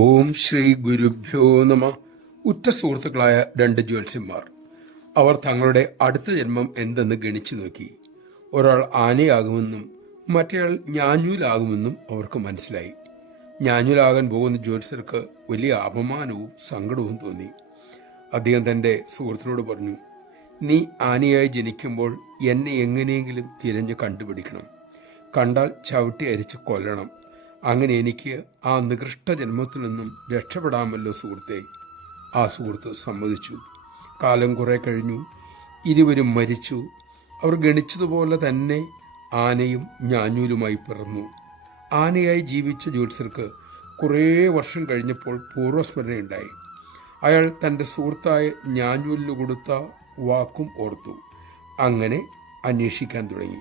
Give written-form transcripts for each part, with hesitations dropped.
ഓം ശ്രീ ഗുരുഭ്യോ നമ. ഉറ്റ സുഹൃത്തുക്കളായ രണ്ട് ജ്യോത്സ്യന്മാർ. അവർ തങ്ങളുടെ അടുത്ത ജന്മം എന്തെന്ന് ഗണിച്ചു നോക്കി. ഒരാൾ ആനയാകുമെന്നും മറ്റേയാൾ ഞാഞ്ഞൂലാകുമെന്നും അവർക്ക് മനസ്സിലായി. ഞാഞ്ഞൂലാകാൻ പോകുന്ന ജ്യോത്സ്യർക്ക് വലിയ അപമാനവും സങ്കടവും തോന്നി. അദ്ദേഹം തൻ്റെ സുഹൃത്തിനോട് പറഞ്ഞു, നീ ആനയായി ജനിക്കുമ്പോൾ എന്നെ എങ്ങനെയെങ്കിലും തിരഞ്ഞു കണ്ടുപിടിക്കണം. കണ്ടാൽ ചവിട്ടി അരിച്ച് കൊല്ലണം. അങ്ങനെ എനിക്ക് ആ നികൃഷ്ട ജന്മത്തിൽ നിന്നും രക്ഷപ്പെടാമല്ലോ സുഹൃത്തെ. ആ സുഹൃത്ത് സമ്മതിച്ചു. കാലം കുറെ കഴിഞ്ഞു. ഇരുവരും മരിച്ചു. അവർ ഗണിച്ചതുപോലെ തന്നെ ആനയും ഞാഞ്ഞൂലുമായി പിറന്നു. ആനയായി ജീവിച്ച ജ്യോത്സ്യർക്ക് കുറേ വർഷം കഴിഞ്ഞപ്പോൾ പൂർവ്വസ്മരണയുണ്ടായി. അയാൾ തൻ്റെ സുഹൃത്തായ ഞാഞ്ഞൂലിന് കൊടുത്ത വാക്കും ഓർത്തു. അങ്ങനെ അന്വേഷിക്കാൻ തുടങ്ങി.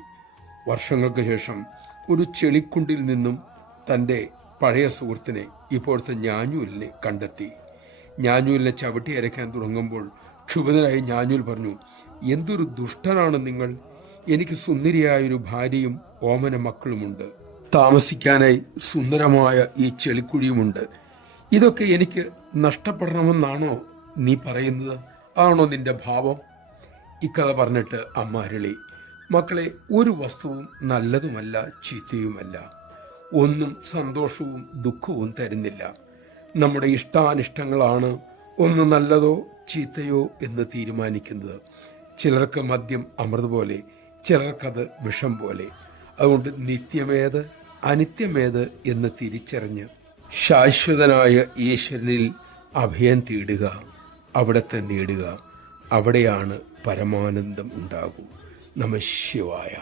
വർഷങ്ങൾക്ക് ശേഷം ഒരു ചെളിക്കുണ്ടിൽ നിന്നും തൻ്റെ പഴയ സുഹൃത്തിനെ, ഇപ്പോഴത്തെ ഞാഞ്ഞൂലിനെ കണ്ടെത്തി. ഞാഞ്ഞൂലിനെ ചവിട്ടി അരയ്ക്കാൻ തുടങ്ങുമ്പോൾ ക്ഷുഭിതനായി ഞാഞ്ഞൂൽ പറഞ്ഞു, എന്തൊരു ദുഷ്ടനാണ് നിങ്ങൾ. എനിക്ക് സുന്ദരിയായൊരു ഭാര്യയും ഓമന മക്കളുമുണ്ട്. താമസിക്കാനായി സുന്ദരമായ ഈ ചെളിക്കുഴിയുമുണ്ട്. ഇതൊക്കെ എനിക്ക് നഷ്ടപ്പെടണമെന്നാണോ നീ പറയുന്നത്? ആണോ നിന്റെ ഭാവം? ഇക്കഥ പറഞ്ഞിട്ട് അമ്മ അരുളി, മക്കളെ, ഒരു വസ്തുവും നല്ലതുമല്ല ചീത്തയുമല്ല. ഒന്നും സന്തോഷവും ദുഃഖവും തരുന്നില്ല. നമ്മുടെ ഇഷ്ടാനിഷ്ടങ്ങളാണ് ഒന്ന് നല്ലതോ ചീത്തയോ എന്ന് തീരുമാനിക്കുന്നത്. ചിലർക്ക് മദ്യം അമൃത് പോലെ, ചിലർക്കത് വിഷം പോലെ. അതുകൊണ്ട് നിത്യമേത് അനിത്യമേത് എന്ന് തിരിച്ചറിഞ്ഞ് ശാശ്വതനായ ഈശ്വരനിൽ അഭയം തേടുക, അവിടത്തെ നേടുക. അവിടെയാണ് പരമാനന്ദം ഉണ്ടാകൂ. നമഃ ശിവായ.